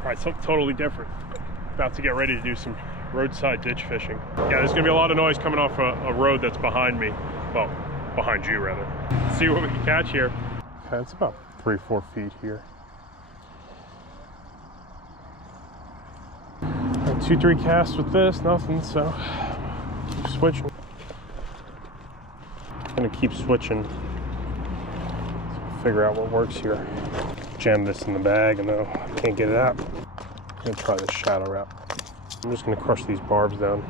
All right, something totally different. About to get ready to do some roadside ditch fishing. Yeah, there's gonna be a lot of noise coming off a road that's behind me. Well, behind you rather. Let's see what we can catch here. Okay, it's about 3-4 feet here. 2-3 casts with this, nothing, so keep switching. I'm gonna keep switching. Figure out what works here. Jam this in the bag and then I can't get it out. I'm gonna try this shadow route. I'm just gonna crush these barbs down.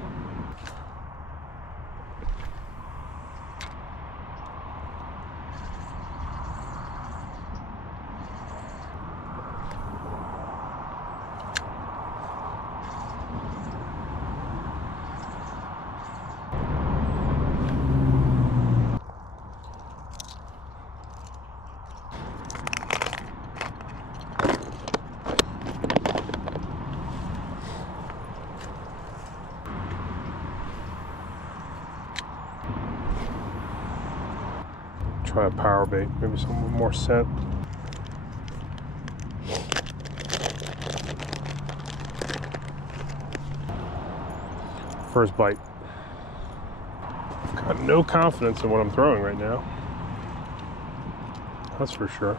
Try a power bait, maybe something with more scent. First bite. Got no confidence in what I'm throwing right now. That's for sure.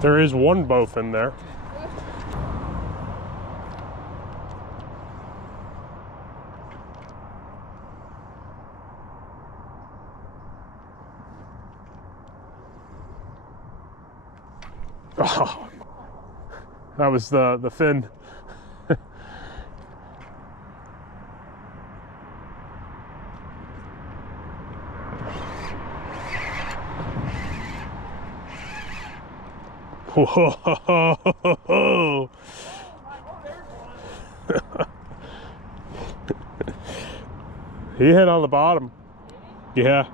There is one both in there. Oh, that was the fin. Whoa! He hit on the bottom. Yeah.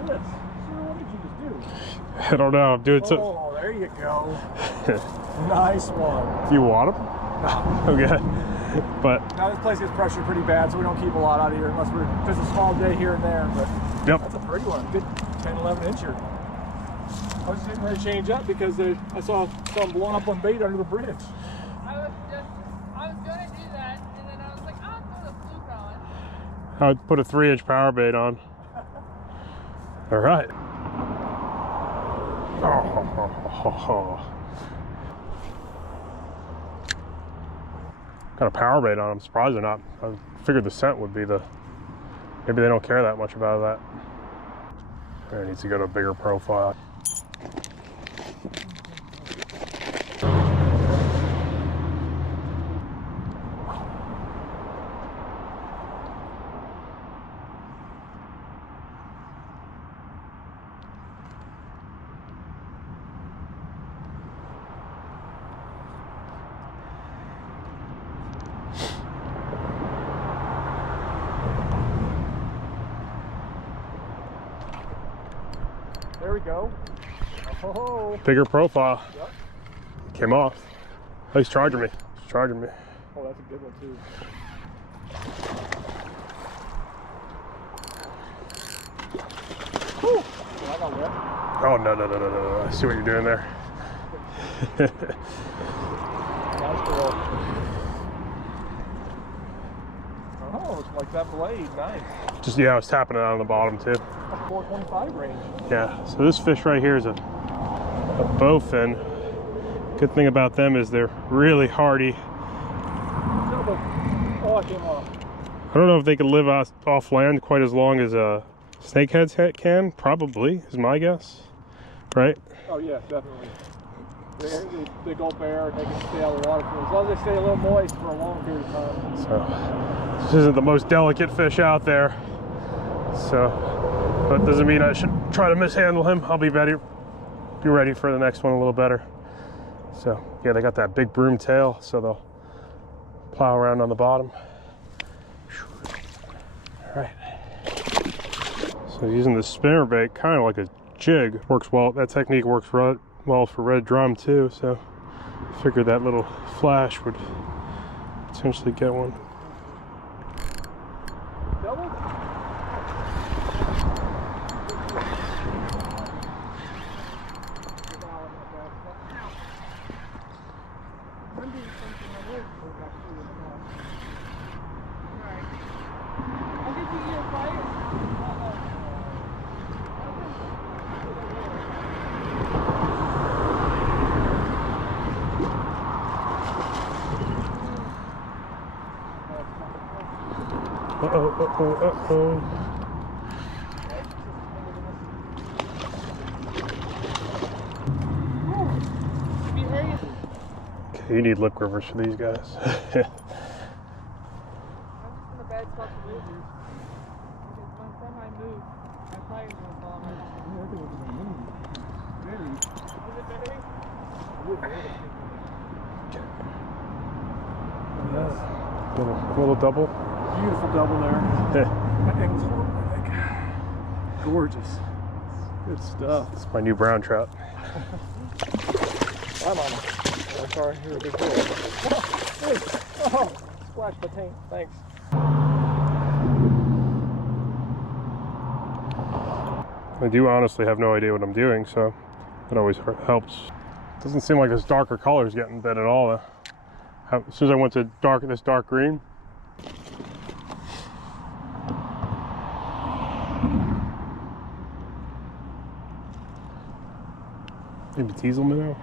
What did you just do? I don't know. I'm doing some. Oh, there you go. Nice one. You want them? No. Okay. But Now this place gets pressured pretty bad, so we don't keep a lot out of here unless we're just a small day here and there. But yep. That's a pretty one. Good 10, 11 incher. I was just getting ready to change up because I saw some blowing up on bait under the bridge. I was gonna do that, and then I was like, I'll throw the fluke on. I would put a 3-inch power bait on. All right. Oh. Got a power bait on. I'm surprised they're not. I figured the scent would be the. Maybe they don't care that much about that. It needs to go to a bigger profile. There we go. Oh. Bigger profile. Yep. Came off. Oh, he's charging me. He's charging me. Oh, that's a good one too. Whew. Oh, I got wet. Oh, no. I see what you're doing there. Nice girl. Oh, it's like that blade. Nice. Just, yeah, I was tapping it on the bottom too. 425 range. Yeah, so this fish right here is a bowfin. Good thing about them is they're really hardy. Oh, it came off. I don't know if they can live off land quite as long as snakeheads can. Probably, is my guess. Right? Oh, yeah, definitely. They gulp air and they can stay out of the water for as long as they stay a little moist for a long period of time. So, this isn't the most delicate fish out there. So, but doesn't mean I should try to mishandle him. I'll be ready for the next one a little better. So, yeah, they got that big broom tail, so they'll plow around on the bottom. All right. So using the spinner bait, kind of like a jig, works well. That technique works well for red drum too, so I figured that little flash would potentially get one. Double? Uh-oh. Okay, you need lip grippers for these guys. I'm just in a bad spot to move here. Because by the time I move, my tire's gonna fall off. Is it better? Little double. Beautiful double there. My angle's horrible, I think. Gorgeous. Good stuff. It's my new brown trout. Bye, Mama. Oh, sorry, you're a big girl. Oh, splash my tank. Thanks. I do honestly have no idea what I'm doing, so that always helps. Doesn't seem like this darker color is getting bit at all. As soon as I went to this dark green, maybe diesel minnow.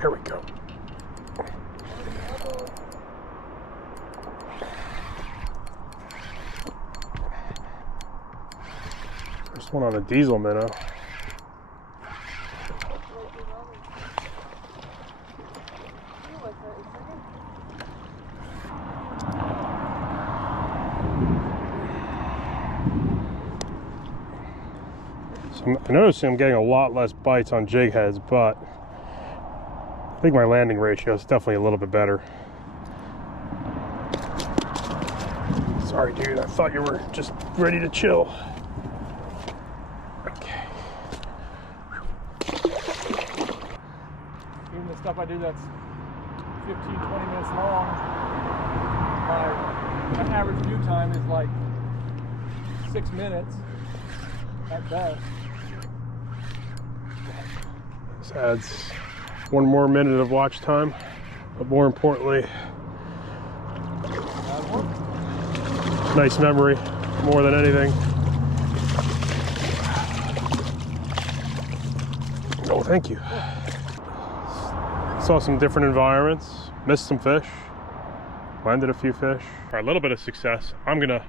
There we go. First one on a diesel minnow. So I'm noticing I'm getting a lot less bites on jig heads, but I think my landing ratio is definitely a little bit better. Sorry, dude, I thought you were just ready to chill. Okay. Even the stuff I do that's 15, 20 minutes long, my average view time is like 6 minutes at best. This adds one more minute of watch time, but more importantly, nice memory more than anything. Oh, thank you. Saw some different environments, missed some fish, landed a few fish. All right, a little bit of success. I'm gonna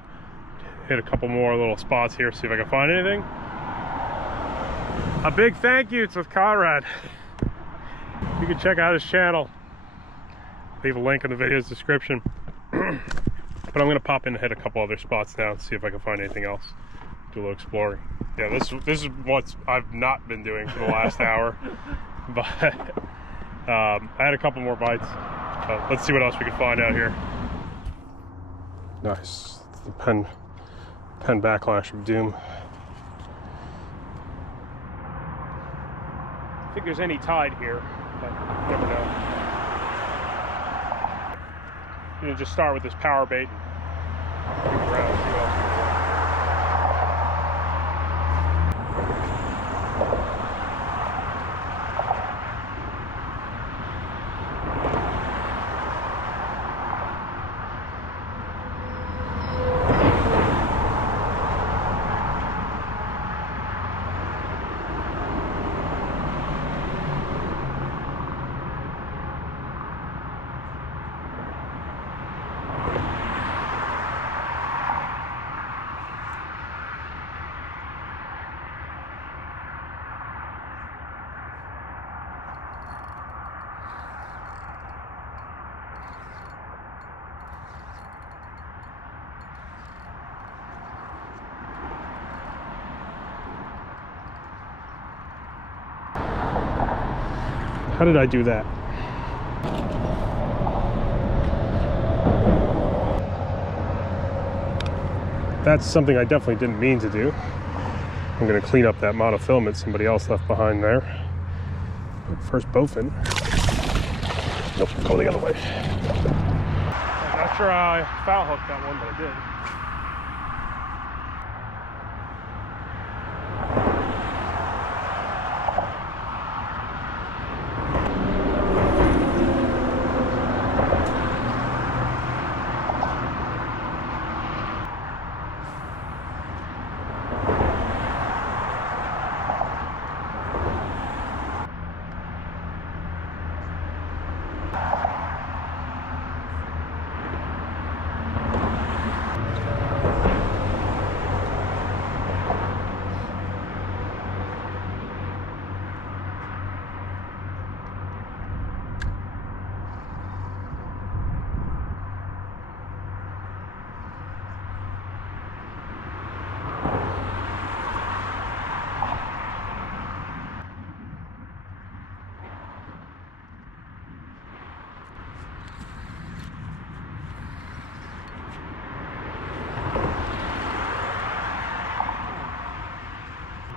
hit a couple more little spots here, see if I can find anything. A big thank you to Conrad. You can check out his channel. Leave a link in the video's description. But I'm gonna pop in and hit a couple other spots now and see if I can find anything else. Do a little exploring. Yeah, this is what I've not been doing for the last hour. But I had a couple more bites. Let's see what else we can find out here. Nice. The pen backlash of doom. I think there's any tide here, but you never know. You know, just start with this power bait and move around, see what else we can do. How did I do that? That's something I definitely didn't mean to do. I'm going to clean up that monofilament somebody else left behind there. First bowfin. Nope, go the other way. I'm not sure how I foul hooked that one, but I did.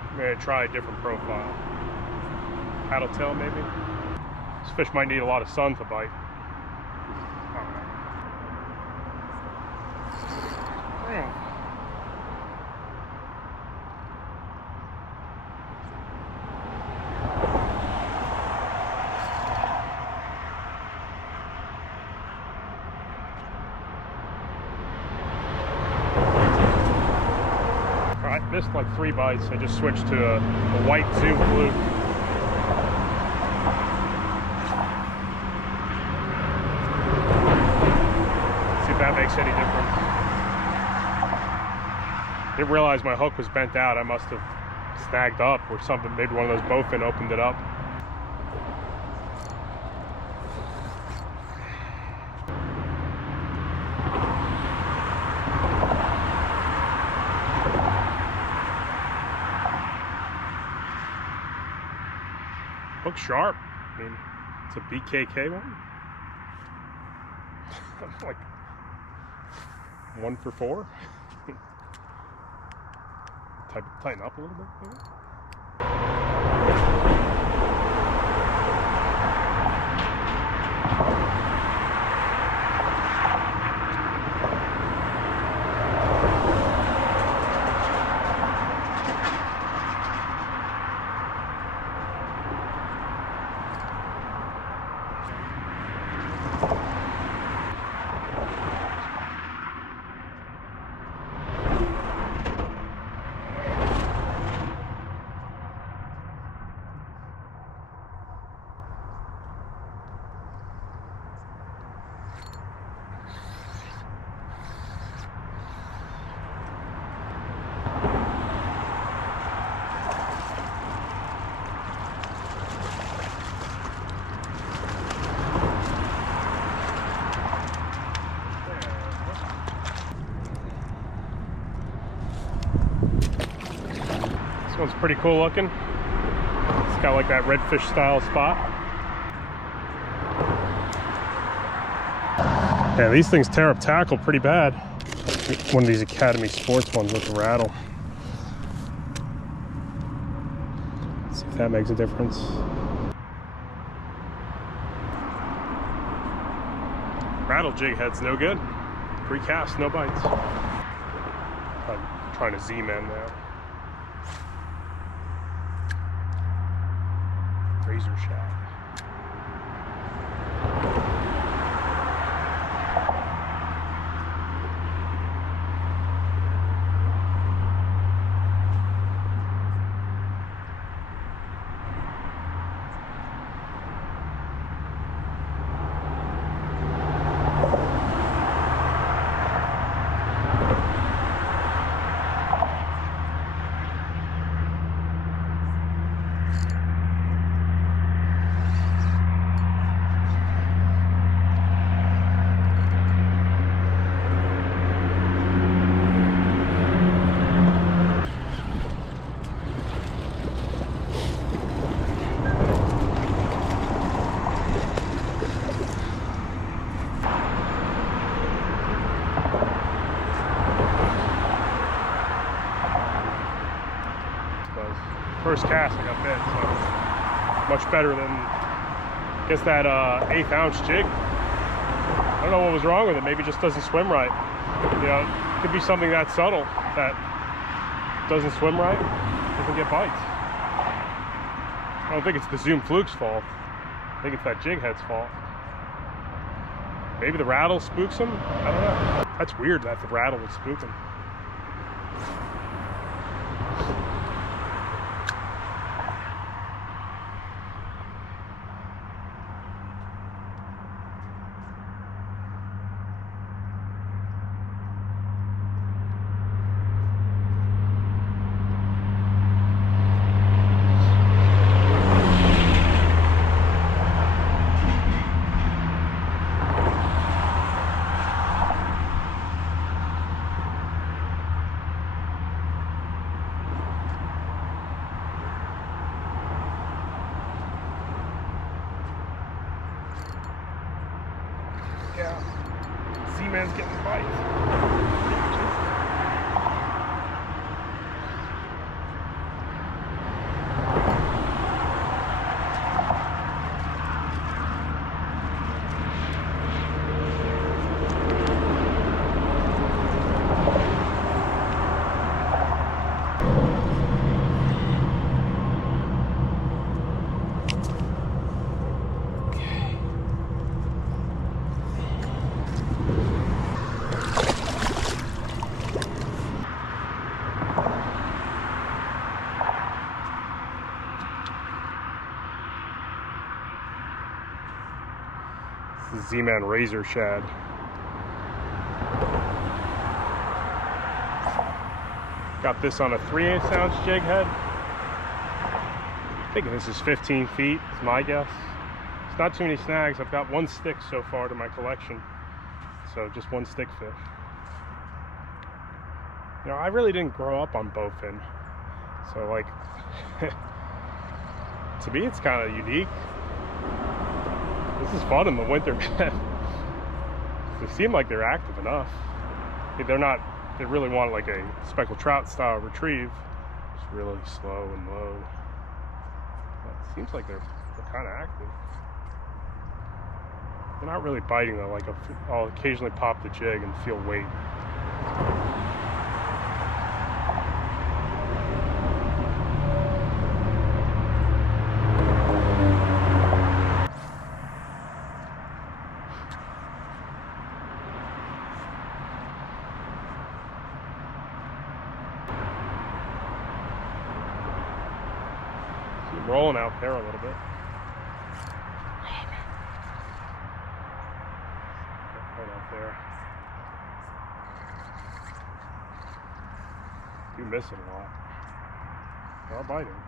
I'm going to try a different profile. Paddle tail maybe? This fish might need a lot of sun to bite. I missed like 3 bites. I just switched to a white zoom fluke. See if that makes any difference. Didn't realize my hook was bent out. I must have snagged up or something. Maybe one of those bowfin opened it up. Looks sharp. I mean, it's a BKK one. Like 1 for 4. Tighten up a little bit, maybe. This one's pretty cool looking. It's got like that redfish style spot. Yeah, these things tear up tackle pretty bad. One of these Academy Sports ones with the rattle. Let's see if that makes a difference. Rattle jig head's no good. Pre-cast, no bites. I'm trying to zoom in now. Razor shot. first cast I got bit, so much better than, I guess, that 1/8 ounce jig. I don't know what was wrong with it. Maybe it just doesn't swim right. You know, it could be something that subtle that doesn't swim right, doesn't get bites. I don't think it's the Zoom Fluke's fault. I think it's that jig head's fault. Maybe the rattle spooks him? I don't know. That's weird that the rattle would spook him. Yeah, Z-Man's getting bites. Z-Man Razor Shad. Got this on a 3/8 ounce jig head. I think this is 15 feet, is my guess. It's not too many snags. I've got one stick so far to my collection. So just one stick fish. You know, I really didn't grow up on bowfin. So like, to me it's kind of unique. This is fun in the winter. They seem like they're active enough. They're not, they really want like a speckled trout style retrieve. It's really slow and low. But it seems like they're kind of active. They're not really biting though. Like I'll occasionally pop the jig and feel weight. Rolling out there a little bit. Right out there. You miss it a lot. They are biting.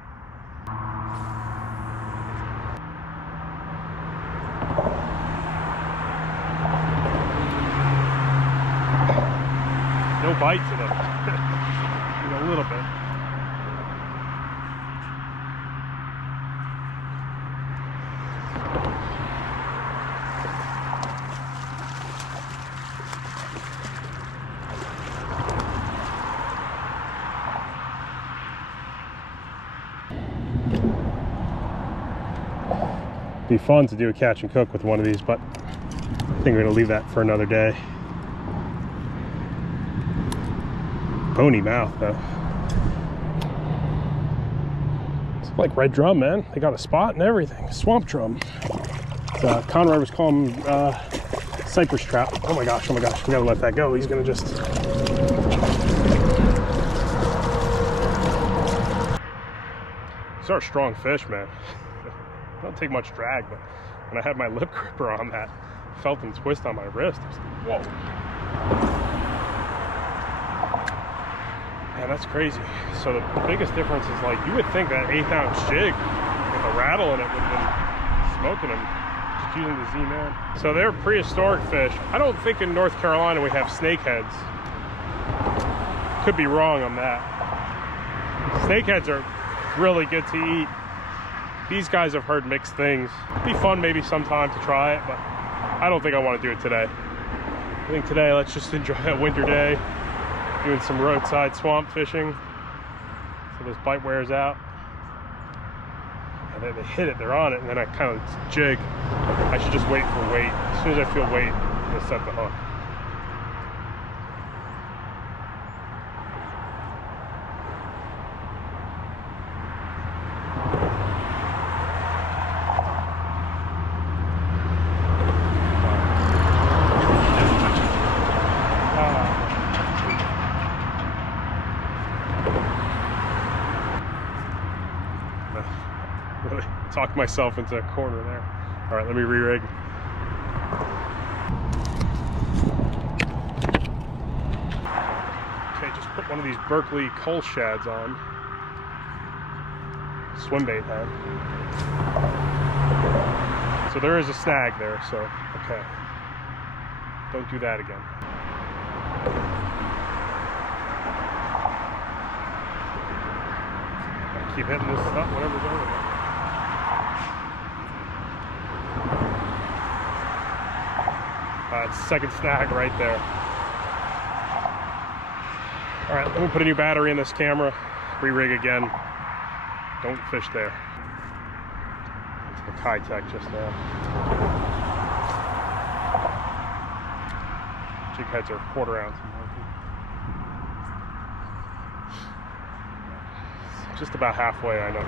No bites in them. Even a little bit. Be fun to do a catch and cook with one of these, but I think we're gonna leave that for another day. Bony mouth though. It's like red drum, man. They got a spot and everything. Swamp drum. Conrad was calling them cypress trout. Oh my gosh, we gotta let that go. He's gonna just... These are strong fish, man. Don't take much drag, but when I had my lip gripper on that, I felt them twist on my wrist. I was like, whoa. Man, that's crazy. So the biggest difference is, like, you would think that 1/8 ounce jig with a rattle in it would have been smoking them, just using the Z-Man. So they're prehistoric fish. I don't think in North Carolina we have snakeheads. Could be wrong on that. Snakeheads are really good to eat. These guys have heard mixed things. It'd be fun maybe sometime to try it, but I don't think I want to do it today. I think today let's just enjoy a winter day, doing some roadside swamp fishing so this bite wears out. and then they hit it, they're on it, and then I kind of jig. I should just wait for weight. As soon as I feel weight, I'm gonna set the hook. Really talked myself into a corner there. All right, let me re-rig. Okay, just put one of these Berkeley coal shads on. Swim bait head. So there is a snag there, so okay. Don't do that again. Keep hitting this stuff, whatever's over there. Second snag right there. All right, let me put a new battery in this camera, re-rig again. Don't fish there. It's the Kitech just now. Jig heads are 1/4 ounce. Just about halfway, I know.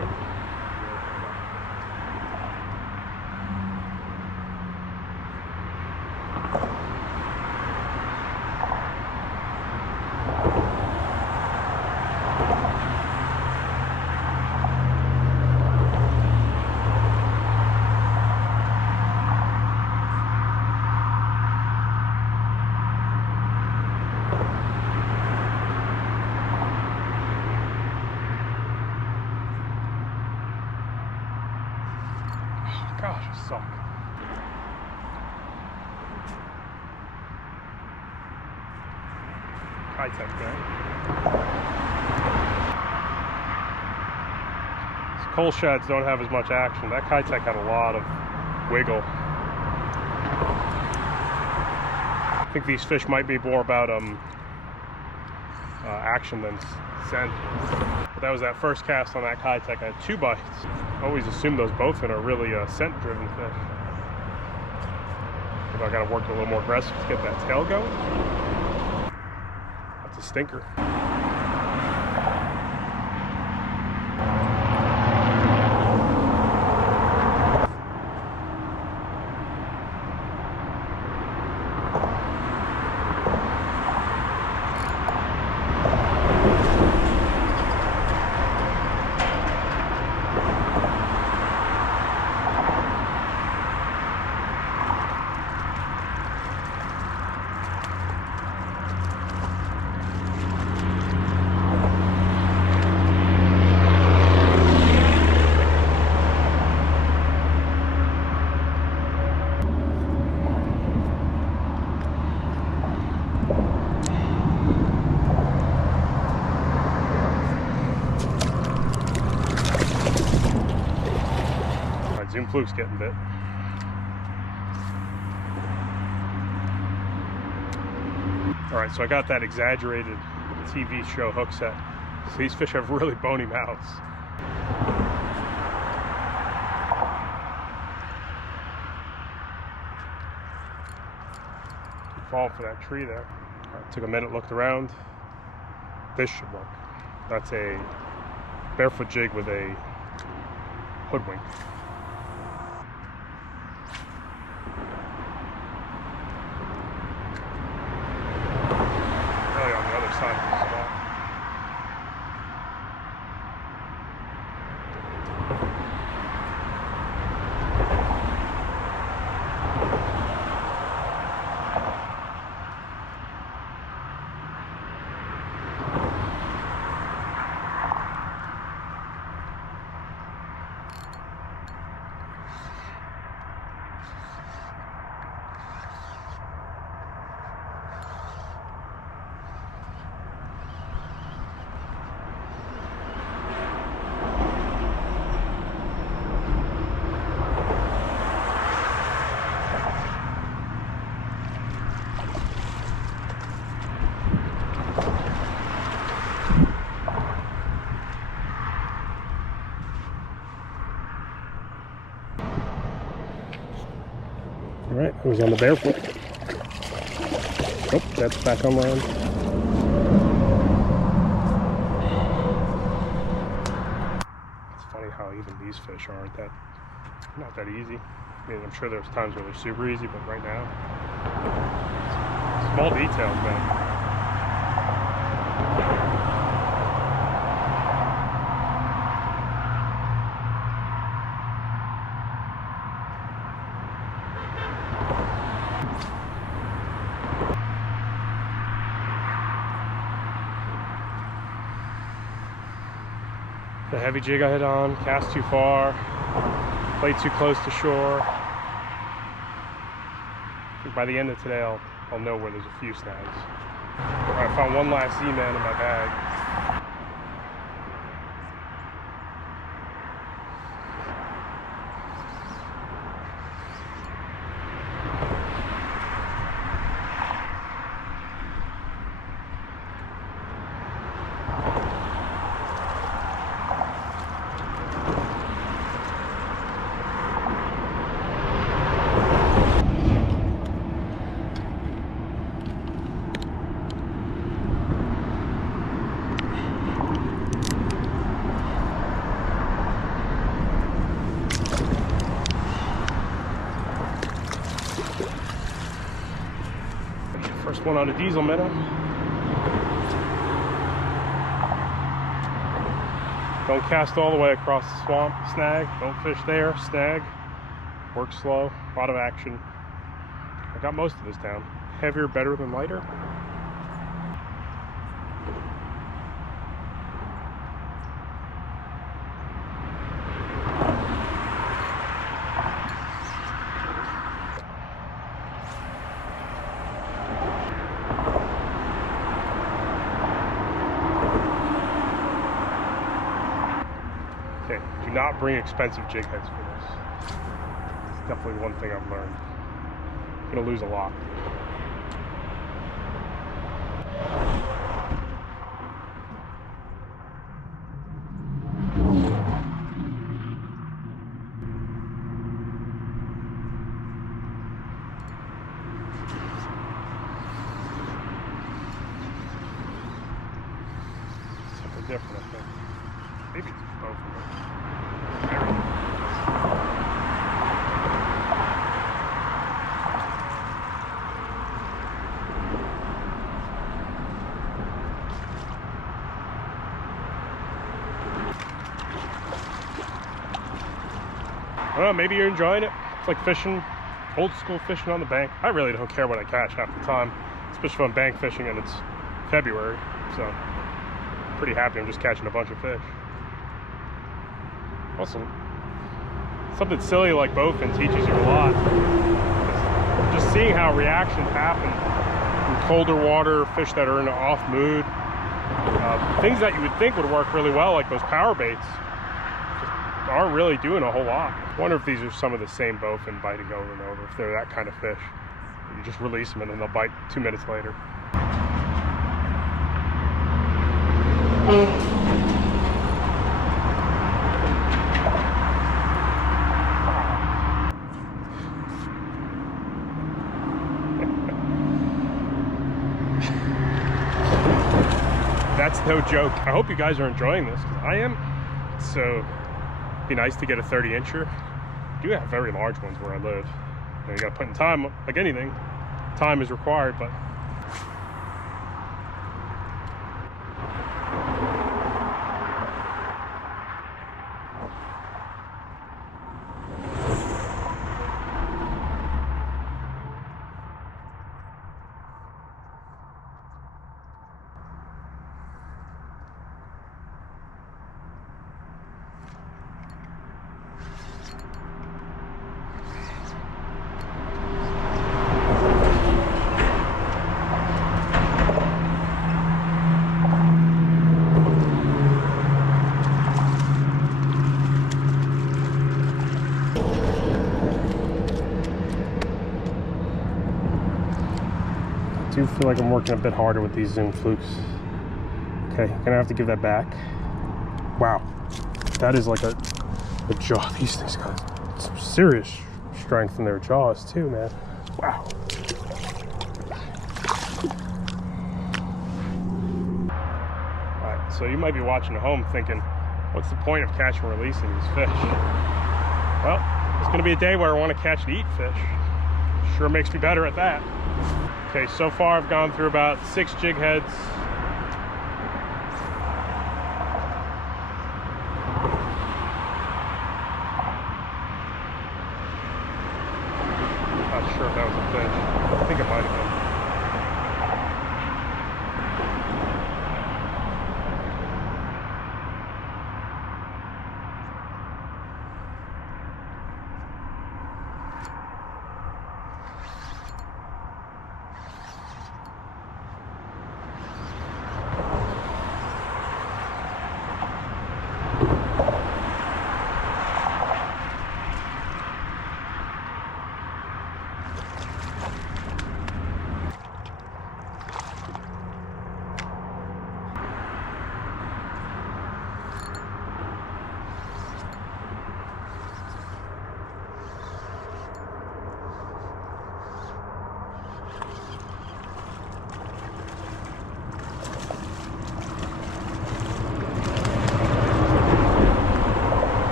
Gosh, I suck. Kitech there. These coal shads don't have as much action. That Kitech had a lot of wiggle. I think these fish might be more about action than scent. But that was that first cast on that Kitech. I had 2 bites. I always assume those bowfin are really scent-driven fish. Maybe I got to work a little more aggressive to get that tail going. That's a stinker. Zoom fluke's getting bit. All right, so I got that exaggerated TV show hook set. So these fish have really bony mouths. Keep falling for that tree there. All right, took a minute, looked around. This should work. That's a barefoot jig with a hoodwink. Side of the spot. All right, who's on the barefoot? Oh, that's back on land. It's funny how even these fish aren't not that easy. I mean, I'm sure there's times where they're super easy, but right now, small details, man. The heavy jig I hit on, cast too far, played too close to shore. I think by the end of today, I'll know where there's a few snags. All right, I found one last Z-Man in my bag. First one on a diesel minnow. Don't cast all the way across the swamp, snag. Don't fish there, snag. Work slow, a lot of action. I got most of this down. Heavier, better than lighter. Do not bring expensive jig heads for this. It's definitely one thing I've learned. I'm gonna lose a lot. Something different, I think. Maybe it's both of them. I don't know, maybe you're enjoying it. It's like fishing, old school fishing on the bank. I really don't care what I catch half the time, especially if I'm bank fishing and it's February. So I'm pretty happy I'm just catching a bunch of fish. Also, something silly like bowfin teaches you a lot. Just seeing how reactions happen in colder water, fish that are in an off mood, things that you would think would work really well, like those power baits, just aren't really doing a whole lot. I wonder if these are some of the same bowfin biting over and over, if they're that kind of fish. You just release them and then they'll bite 2 minutes later. That's no joke. I hope you guys are enjoying this, because I am. So it'd be nice to get a 30-incher. I do have very large ones where I live. You gotta put in time, like anything. Time is required, but I do feel like I'm working a bit harder with these Zoom flukes. Okay, gonna have to give that back. Wow, that is like a jaw. These things got some serious strength in their jaws too, man. Wow. Alright, so you might be watching at home thinking, what's the point of catch and releasing these fish? Well, it's going to be a day where I want to catch and eat fish. Sure makes me better at that. Okay, so far I've gone through about 6 jig heads. Not sure if that was a fish. I think it might have been.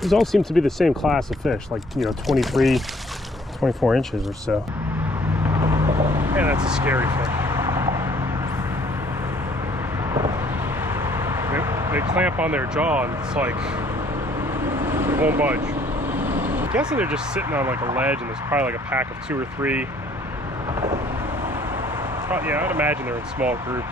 These all seem to be the same class of fish, like, you know, 23, 24 inches or so. Man, that's a scary fish. They clamp on their jaw and it's like, it won't budge. I'm guessing they're just sitting on like a ledge and there's probably like a pack of 2 or 3. Yeah, I'd imagine they're in small groups.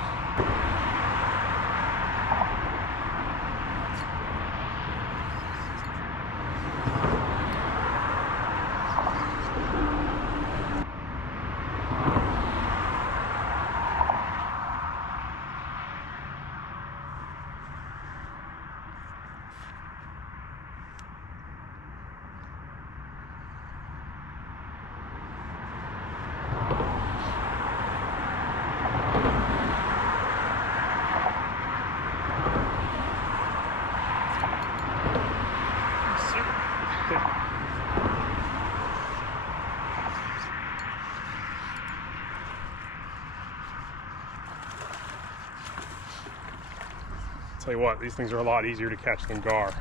Tell you what, these things are a lot easier to catch than gar.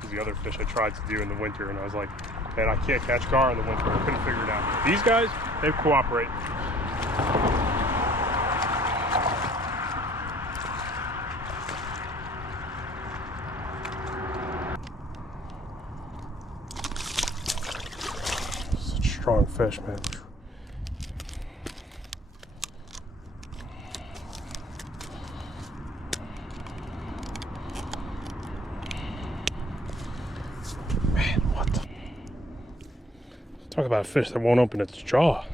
These are the other fish I tried to do in the winter, and I was like, man, I can't catch gar in the winter. I couldn't figure it out. These guys, they cooperate. Such strong fish, man. Talk about a fish that won't open its jaw.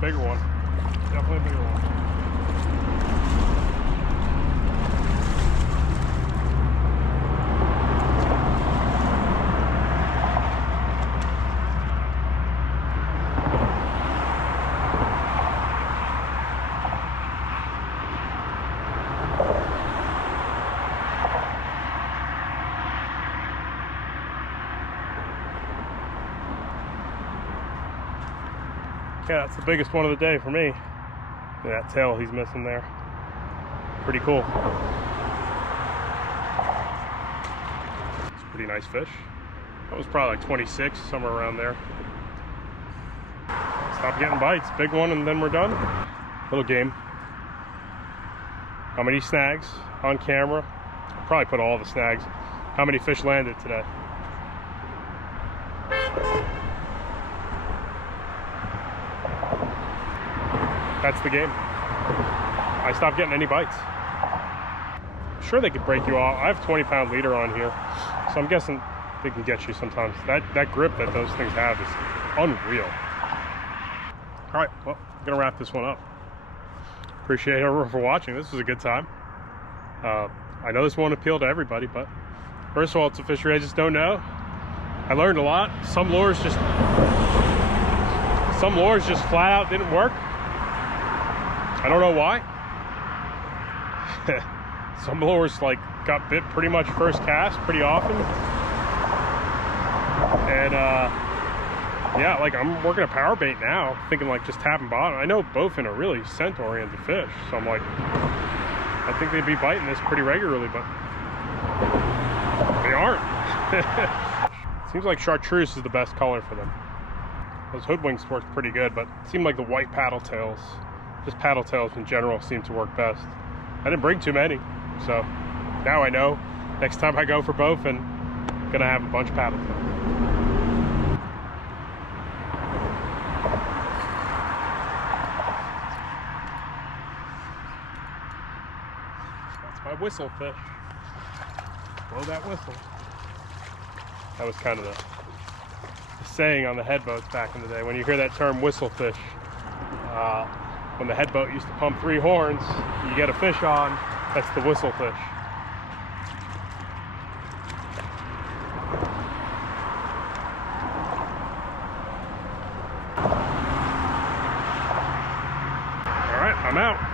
Bigger one. Definitely a bigger one. Yeah, that's the biggest one of the day for me. That tail he's missing there. Pretty cool. It's a pretty nice fish. That was probably like 26, somewhere around there. Stop getting bites. Big one and then we're done. Little game. How many snags on camera? I'll probably put all the snags. How many fish landed today? That's the game. I stopped getting any bites. I'm sure they could break you off. I have 20-pound leader on here, so I'm guessing they can get you sometimes. That grip that those things have is unreal. All right, well, I'm gonna wrap this one up. Appreciate everyone for watching. This was a good time. I know this won't appeal to everybody, but first of all, it's a fishery I just don't know. I learned a lot. Some lures just flat out didn't work. I don't know why. Some lures like got bit pretty much first cast pretty often. And yeah, like I'm working a power bait now, thinking like just tapping bottom. I know bowfin are really scent oriented fish, so I'm like, I think they'd be biting this pretty regularly, but they aren't. Seems like chartreuse is the best color for them. Those hoodwinks worked pretty good, but it seemed like the white paddle tails, just paddle tails in general, seem to work best. I didn't bring too many, so now I know. Next time I go for bowfin, I'm gonna have a bunch of paddle tails. That's my whistle fish. Blow that whistle. That was kind of the saying on the head boats back in the day. When you hear that term whistle fish, when the head boat used to pump 3 horns, you get a fish on, that's the whistle fish. All right, I'm out.